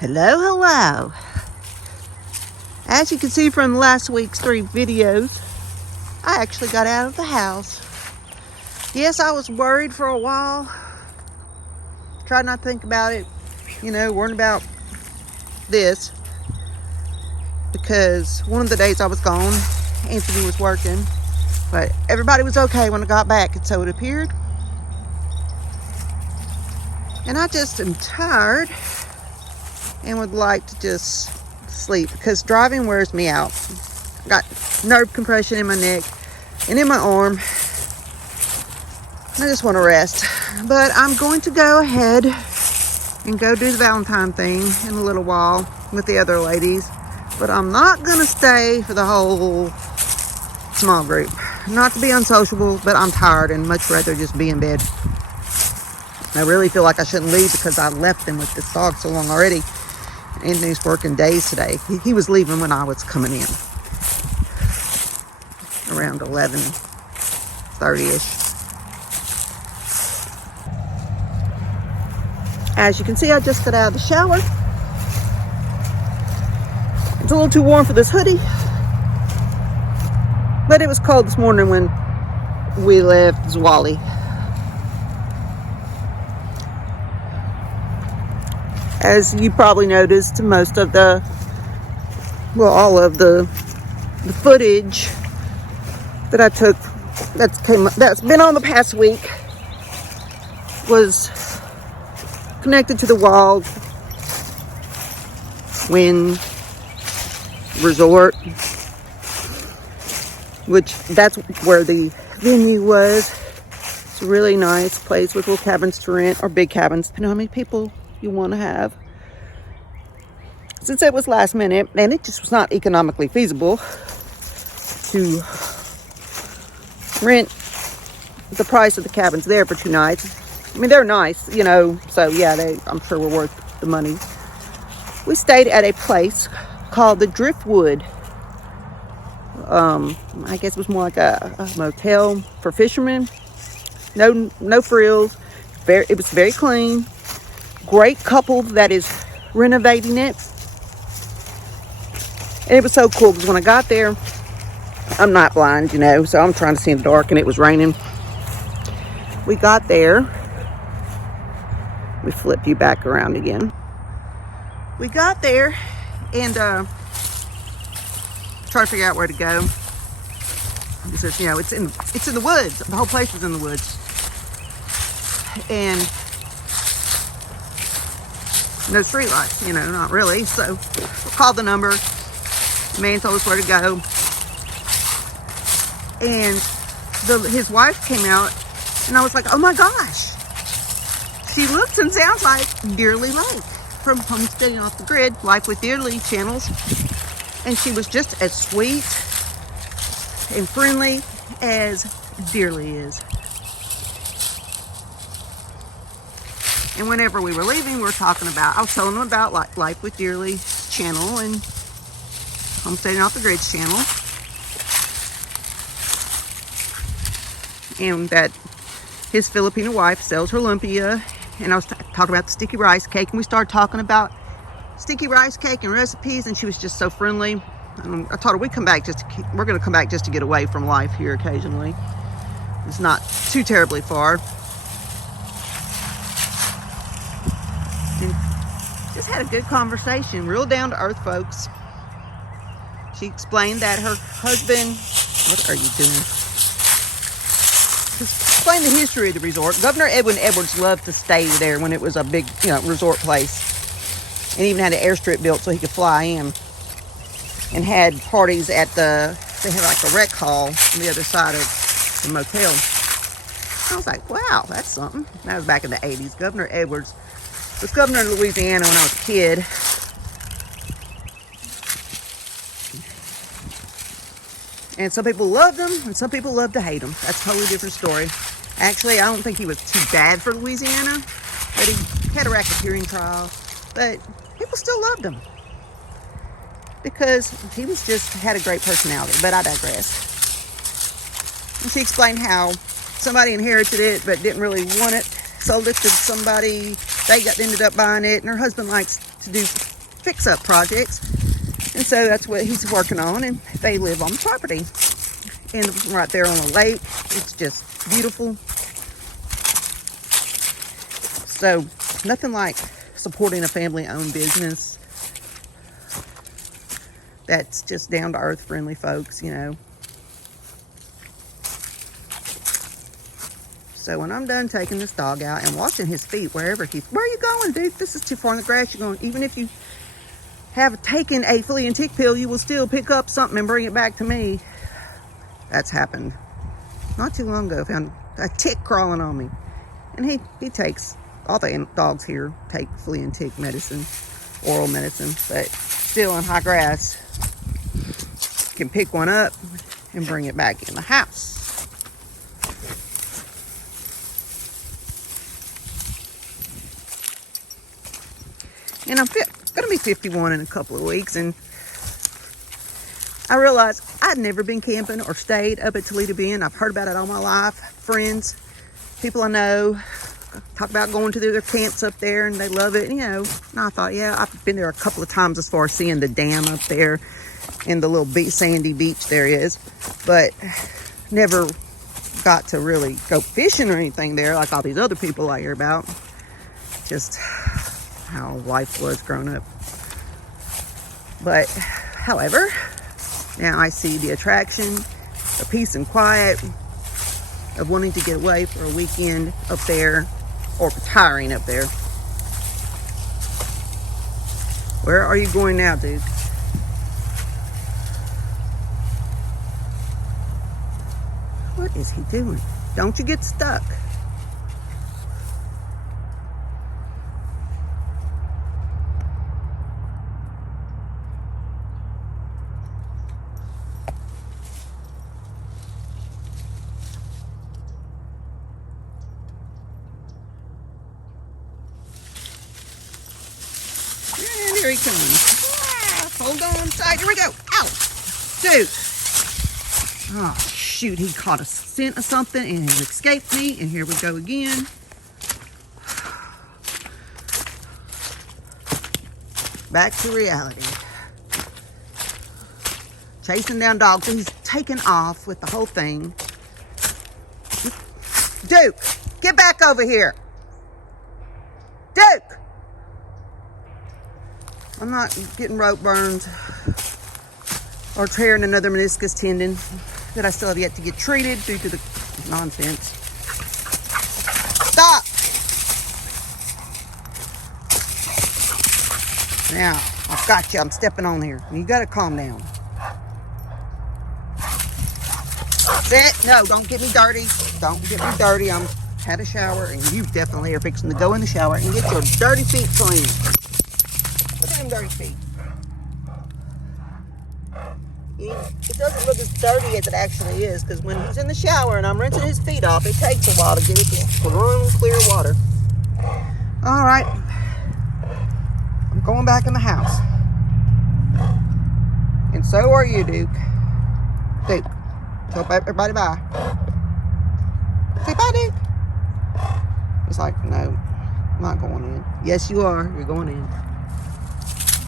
Hello, hello. As you can see from last week's 3 videos, I actually got out of the house. Yes, I was worried for a while. Tried not to think about it, worrying about this. Because one of the days I was gone, Anthony was working. But everybody was okay when I got back, and so it appeared. And I just am tired and would like to just sleep because driving wears me out. I got nerve compression in my neck and in my arm. I just want to rest. But I'm going to go ahead and go do the Valentine thing in a little while with the other ladies. But I'm not going to stay for the whole small group. Not to be unsociable, but I'm tired and much rather just be in bed. I really feel like I shouldn't leave because I left them with this dog so long already. Anthony's working days today. He was leaving when I was coming in. Around 11:30-ish. As you can see, I just got out of the shower. It's a little too warm for this hoodie. But it was cold this morning when we left Zwally. As you probably noticed, most of all of the footage that I took that's been on the past week was connected to the Wild Wind Resort, which that's where the venue was. It's a really nice place with little cabins to rent, or big cabins, depending on how many people you want to have. Since it was last minute and it just was not economically feasible to rent the price of the cabins there for 2 nights. I mean, they're nice, so yeah, I'm sure were worth the money. We stayed at a place called the Driftwood. I guess it was more like a motel for fishermen. No frills. It was very clean. Great couple that is renovating it. And it was so cool because when I got there, I'm not blind, so I'm trying to see in the dark, and it was raining. We got there. Let me flip you back around again. We got there and try to figure out where to go. Because it's in the woods. The whole place is in the woods. And no street lights, not really. So we called the number. The man told us where to go. And his wife came out, and I was like, oh my gosh. She looks and sounds like Dearly Lake from Homesteading Off the Grid, Life with Dearly channels. And she was just as sweet and friendly as Dearly is. And whenever we were leaving, I was telling them about Life with Dearly channel and Homesteading Off the Grid's channel. And that his Filipino wife sells her lumpia. And I was talking about the sticky rice cake. And we started talking about sticky rice cake and recipes. And she was just so friendly. I told her we're going to come back just to get away from life here occasionally. It's not too terribly far. And just had a good conversation, real down to earth folks. She explained that her husband, what are you doing? She explained the history of the resort. Governor Edwin Edwards loved to stay there when it was a big, resort place. And even had an airstrip built so he could fly in. And had parties they had like a rec hall on the other side of the motel. I was like, wow, that's something. That was back in the 80s. Governor Edwards was governor of Louisiana when I was a kid. And some people loved him, and some people loved to hate him. That's a totally different story. Actually, I don't think he was too bad for Louisiana, but he had a racketeering trial. But people still loved him because he had a great personality. But I digress. And she explained how somebody inherited it but didn't really want it, sold it to somebody they ended up buying it, and her husband likes to do fix-up projects, and so that's what he's working on, and they live on the property. And right there on the lake, it's just beautiful. So nothing like supporting a family-owned business that's just down-to-earth, friendly folks, you know. So when I'm done taking this dog out and washing his feet where are you going, dude? This is too far in the grass. You're going, even if you have taken a flea and tick pill, you will still pick up something and bring it back to me. That's happened not too long ago. Found a tick crawling on me, and he takes, all the dogs here take flea and tick medicine, oral medicine, but still in high grass, can pick one up and bring it back in the house. And I'm going to be 51 in a couple of weeks, and I realized I'd never been camping or stayed up at Toledo Bend. I've heard about it all my life. Friends, people I know, talk about going to their camps up there, and they love it. You know, and I thought, yeah, I've been there a couple of times as far as seeing the dam up there and the little sandy beach there is, but never got to really go fishing or anything there like all these other people I hear about. Just how life was growing up. But, however, now I see the attraction, the peace and quiet of wanting to get away for a weekend up there, or retiring up there. Where are you going now, dude? What is he doing? Don't you get stuck. And here he comes. Hold on tight. Here we go. Ow! Dude. Oh, shoot. He caught a scent of something and it escaped me. And here we go again. Back to reality. Chasing down dogs. So he's taken off with the whole thing. Duke, get back over here. Duke! I'm not getting rope burned or tearing another meniscus tendon that I still have yet to get treated due to the nonsense. Stop! Now, I've got you. I'm stepping on here. You got to calm down. Sit. No, don't get me dirty. Don't get me dirty. I'm had a shower, and you definitely are fixing to go in the shower and get your dirty feet clean. Look at them dirty feet. It doesn't look as dirty as it actually is, because when he's in the shower and I'm rinsing his feet off, it takes a while to get it to run clear water. All right. I'm going back in the house. And so are you, Duke. Duke. Tell everybody bye. Say bye, Duke. He's like, no, I'm not going in. Yes, you are. You're going in.